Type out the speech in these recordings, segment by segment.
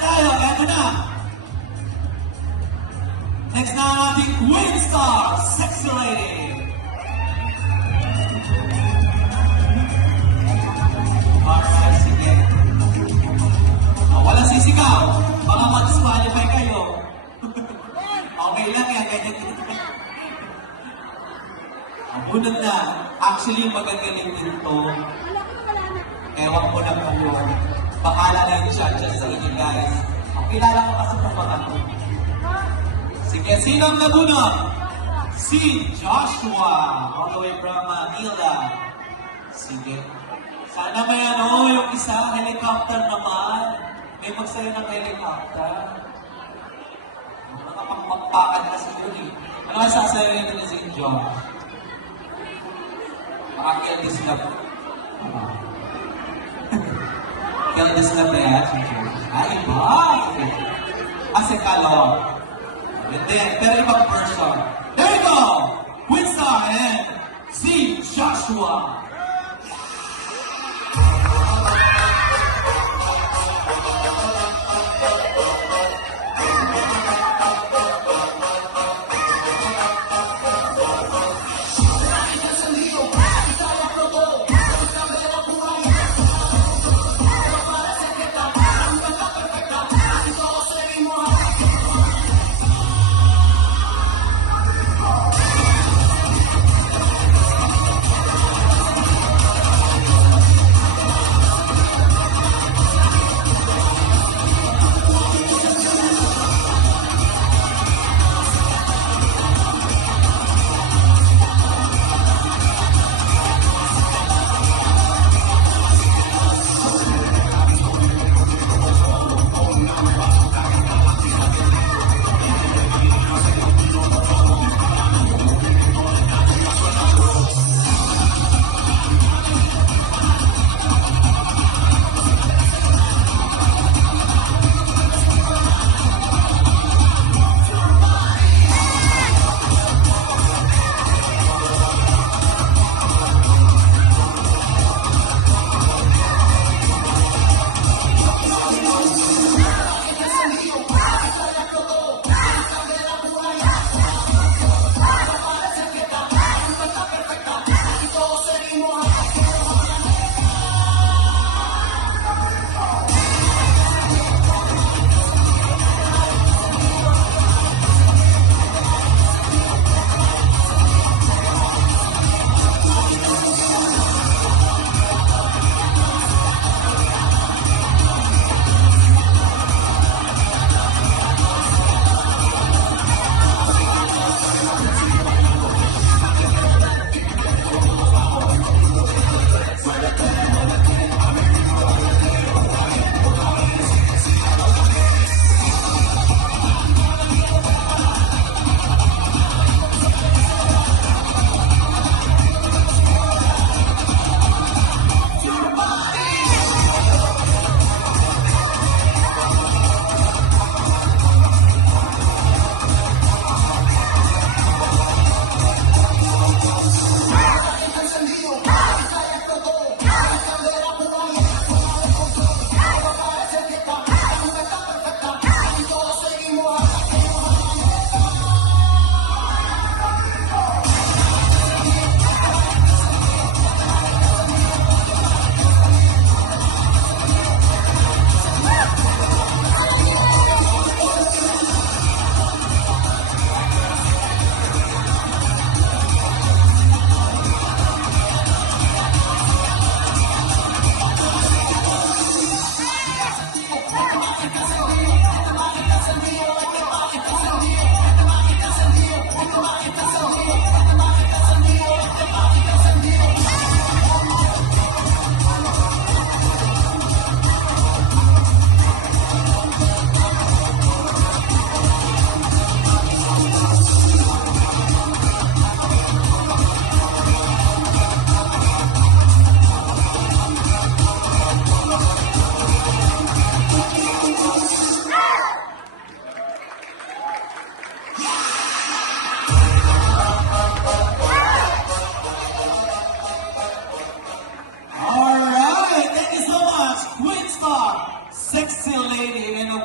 tayo. Eto na. Next na ang ating Queen Star, Sexy Lady. Alright, sige. Walang sisigaw. Baka mag-disqualify kayo. Okay lang yan, ganyan. Bunod na. Actually, magagaling din to. Ewan ko na po yun. Bakala na yung judges sa inyo, guys. Kilala ko kasi ng mga to. Sige, sinong nabunod? Si Joshua, all the way from Manila. Sige. Sana may yung isa, helicopter naman. May magsayo ng helicopter. Nakapagpagpakan na si Yuri. Ano ang sasayo nito ni St. John? Kill this love. Kill this love na yan, St. John. Ay, ba? Kasi kalong. Hindi, pero ibang person. There you go! Queen Star and si Joshua.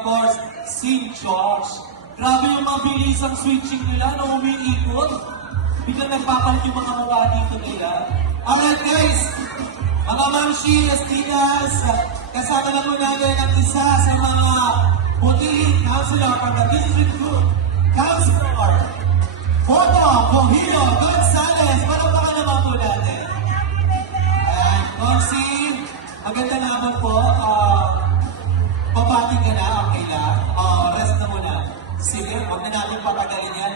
course, St. George. Grabe yung mabilis ang switching nila na umiikot. Biglang nagpapalit yung mga mukha dito nila. Alright guys, mga Mamshi, Estinas, kasama na po natin ang isa sa mga puting counselor from the District Group. Counselor, Foto Pogino Gonzales. Palakpakan naman po natin. And Consi, magandang hapon po. Pabati ka na, okay lang. Rest na muna. Sige, huwag na natin patagalin yan.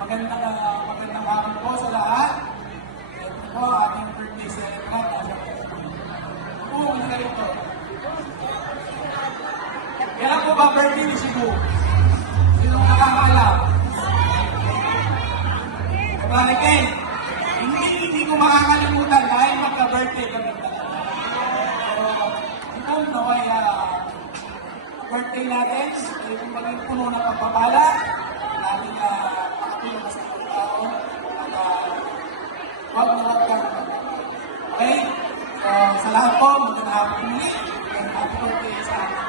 Magandang hapon po sa lahat. Ito po, ating birthday celebrant. Ako, hindi kayo ito. Kailan po ba birthday ni Cebu? Sino ang nakakaalam? Kapag Ken, hindi ko makakalimutan dahil magka-birthday kami talaga. Pero, ito naway birthday natin, kung maging puno ng pagpapala, natin makatulong sa mga tao, at huwag na huwag kang okay? So, sa lahat po, magandang hapon muli, and happy birthday sa akin.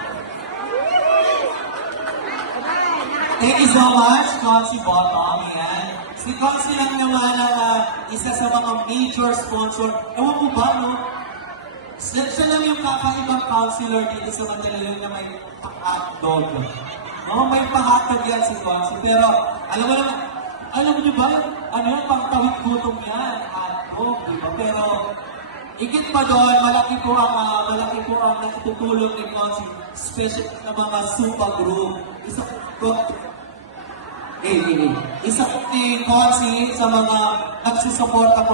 Thank you so much, Consi Bottom. Yan. Si Consi lang naman ang isa sa mga major sponsor. Ewan mo ba, no? Siya lang yung kakaibang counselor dito sa Mandaluyong na may hotdog. No, may pa-hotdog yan si Consi. Pero, alam mo ba, ano yung pangtawid gutom yan? Hotdog, di ba? Pero, ikit pa doon, malaki po ang natutulong ni Consi, special na mga super group. Isa ni Consi sa mga nagsusuporta po